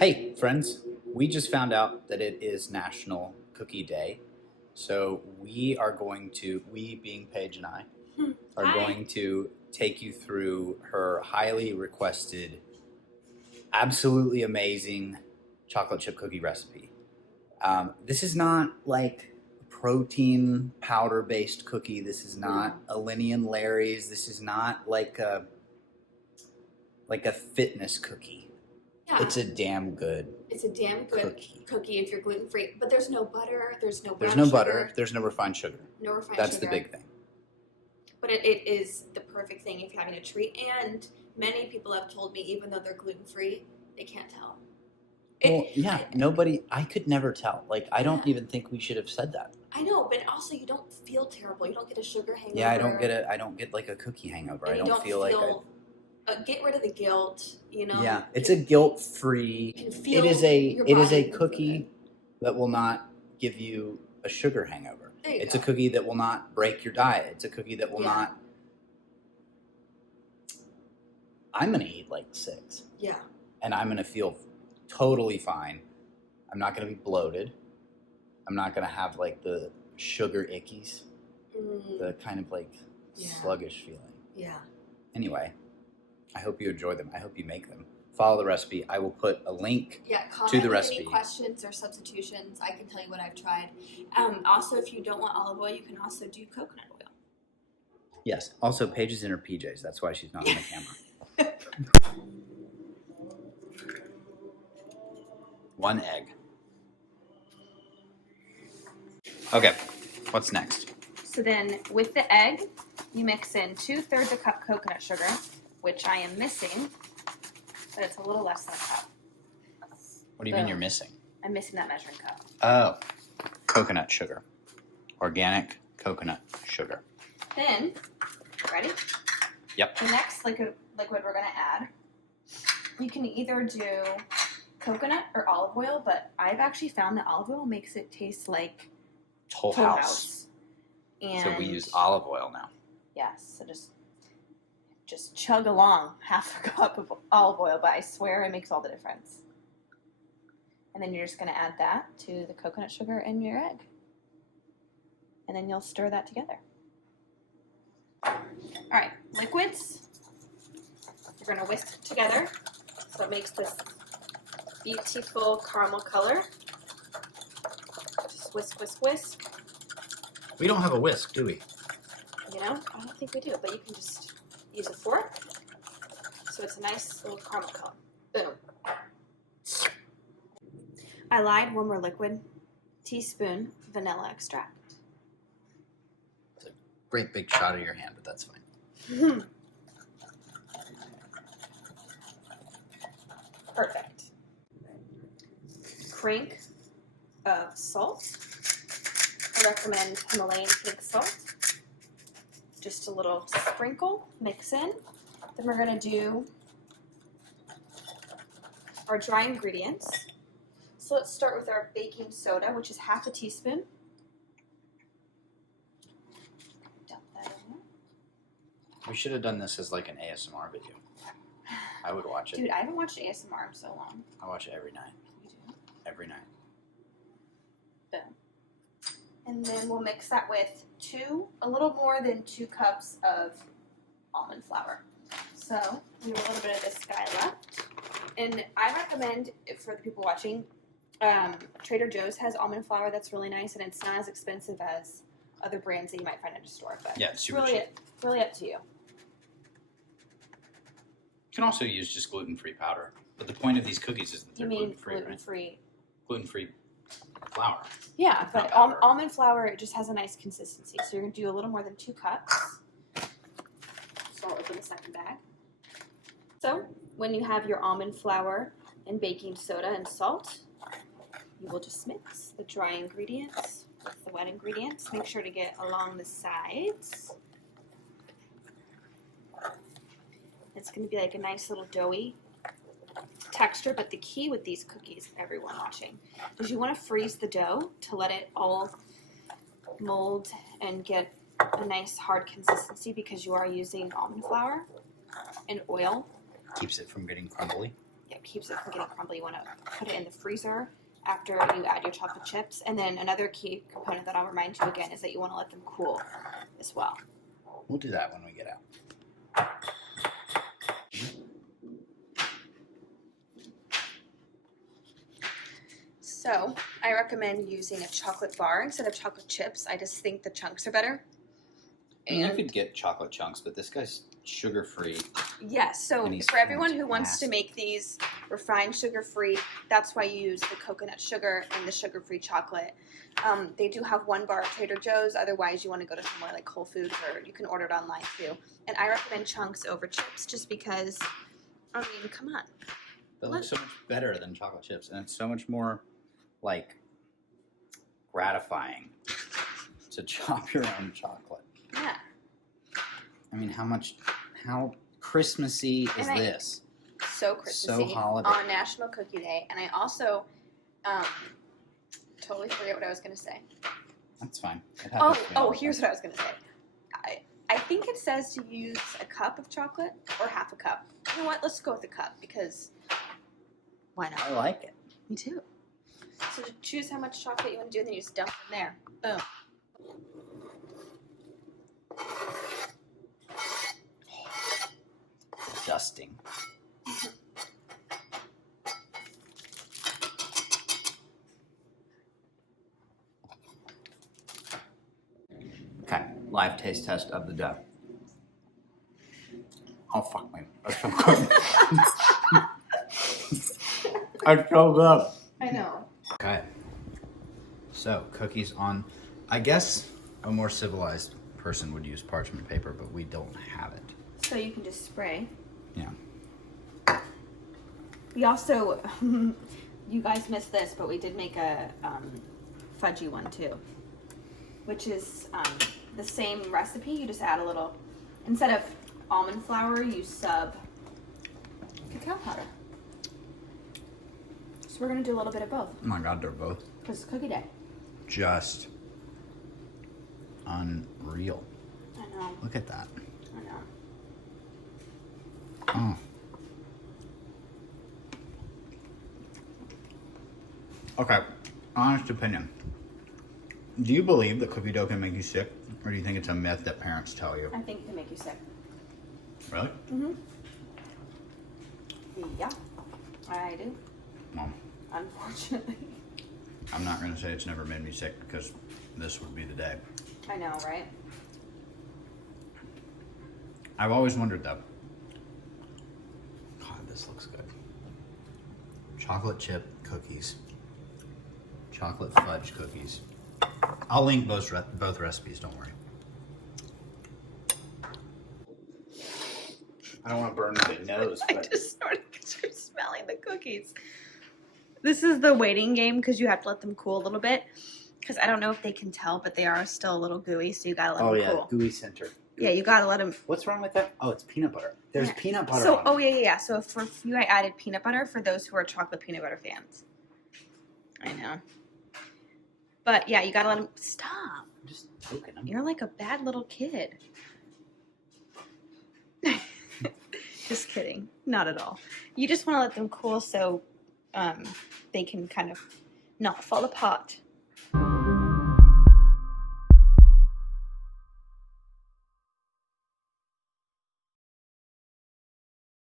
Hey, friends, we just found out that it is National Cookie Day. So we being Paige and I, are Hi. going to take you through her highly requested, absolutely amazing chocolate chip cookie recipe. This is not like a protein powder based cookie. This is not a Lenny and Larry's. This is not like a fitness cookie. Yeah. It's a damn good It's a damn good cookie if you're gluten free. But there's no butter. There's no brown There's no sugar, butter. There's no refined sugar. No refined That's sugar. the big thing. But it is the perfect thing if you're having a treat. And many people have told me, even though they're gluten free, they can't tell. Nobody. I could never tell. Like, I don't even think we should have said that. I know, but also you don't feel terrible. You don't get a sugar hangover. Yeah, I don't get like a cookie hangover. And I don't feel like get rid of the guilt. Yeah, it's a guilt-free. It is a cookie that will not give you a sugar hangover. It's a cookie that will not break your diet. It's a cookie that will not. I'm gonna eat like 6. Yeah. And I'm gonna feel totally fine. I'm not gonna be bloated. I'm not gonna have like the sugar ickies, the kind of like sluggish feeling. Yeah. Anyway, I hope you enjoy them. I hope you make them. Follow the recipe. I will put a link to the recipe. Any questions or substitutions, I can tell you what I've tried. Also, if you don't want olive oil, you can also do coconut oil. Yes. Also, Paige is in her PJs. That's why she's not on the camera. 1 egg. Okay. What's next? So then, with the egg, you mix in 2/3 a cup coconut sugar, which I am missing, but it's a little less than a cup. What do you mean you're missing? I'm missing that measuring cup. Oh, coconut sugar. Organic coconut sugar. Then, ready? Yep. The next liquid we're going to add, you can either do coconut or olive oil, but I've actually found that olive oil makes it taste like Toll House. And so we use olive oil now. Yes, so just chug along half a cup of olive oil, but I swear it makes all the difference. And then you're just going to add that to the coconut sugar and your egg. And then you'll stir that together. All right, liquids, you're going to whisk together so it makes this beautiful caramel color. Just whisk, whisk, whisk. We don't have a whisk, do we? You know, I don't think we do, but you can just use a fork. So it's a nice little caramel color. Boom. I lied, one more liquid. Teaspoon vanilla extract. It's a great big shot of your hand, but that's fine. Perfect. Crink of salt. I recommend Himalayan pink salt. Just a little sprinkle, mix in. Then we're going to do our dry ingredients. So let's start with our baking soda, which is half a teaspoon. Dump that in there. We should have done this as like an ASMR video. I would watch it. Dude, I haven't watched ASMR in so long. I watch it every night. You do? Every night. Boom. And then we'll mix that with a little more than 2 cups of almond flour. So we have a little bit of this guy left. And I recommend, for the people watching, Trader Joe's has almond flour that's really nice, and it's not as expensive as other brands that you might find at a store. But yeah, it's super really up to you. You can also use just gluten-free powder. But the point of these cookies is that they're gluten-free, gluten-free? Right? Gluten-free flour. Yeah, but almond flour, it just has a nice consistency. So you're going to do a little more than 2 cups. So I'll open the second bag. So when you have your almond flour and baking soda and salt, you will just mix the dry ingredients with the wet ingredients. Make sure to get along the sides. It's going to be like a nice little doughy texture, but the key with these cookies, everyone watching, is you want to freeze the dough to let it all mold and get a nice hard consistency because you are using almond flour and oil. Keeps it from getting crumbly. Yeah, it keeps it from getting crumbly. You want to put it in the freezer after you add your chocolate chips. And then another key component that I'll remind you again is that you want to let them cool as well. We'll do that when we get out. So I recommend using a chocolate bar instead of chocolate chips. I just think the chunks are better. And you could get chocolate chunks, but this guy's sugar-free. Yes, so And he's for everyone who wants to fantastic. make these refined sugar-free, that's why you use the coconut sugar and the sugar-free chocolate. They do have one bar at Trader Joe's. Otherwise, you want to go to somewhere like Whole Foods, or you can order it online too. And I recommend chunks over chips just because, I mean, come on. That looks so much better than chocolate chips, and it's so much more, like, gratifying to chop your own chocolate. Yeah. I mean, how Christmassy is And this? So Christmassy So holiday. on National Cookie Day. And I also totally forget what I was going to say. That's fine. It happens to me all the Here's time. what I was going to say. I think it says to use a cup of chocolate or half a cup. You know what? Let's go with a cup because why not? I like it. Me too. So choose how much chocolate you want to do, and then you just dump it in there. Boom. Dusting. Okay, live taste test of the dough. Oh, fuck me. That's so good. That's so good. I know. Okay. So, cookies on, I guess a more civilized person would use parchment paper, but we don't have it. So you can just spray. Yeah. We also, you guys missed this, but we did make a fudgy one too, which is the same recipe. You just add a little, instead of almond flour, you sub cacao powder. So we're gonna do a little bit of both Oh my God, they're both because it's cookie day. just unreal. I know. Look at that. I know. Oh. Okay, honest opinion. Do you believe that cookie dough can make you sick? Or do you think it's a myth that parents tell you? I think it can make you sick. Really? Mm-hmm. Yeah, I do. Well, Unfortunately. I'm not going to say it's never made me sick because this would be the day. I know, right? I've always wondered though. God, this looks good. Chocolate chip cookies. Chocolate fudge cookies. I'll link both recipes, don't worry. I don't want to burn my nose, I but just started because you're smelling the cookies. This is the waiting game because you have to let them cool a little bit. Because I don't know if they can tell, but they are still a little gooey, so you gotta let them cool. gooey center. Yeah, you gotta let them. What's wrong with that? Oh, it's peanut butter. There's Yeah. peanut butter So, on it. yeah. So for you, I added peanut butter for those who are chocolate peanut butter fans. I know. But yeah, you gotta let them. Stop. I'm just poking them. You're like a bad little kid. Just kidding. Not at all. You just want to let them cool so they can kind of not fall apart.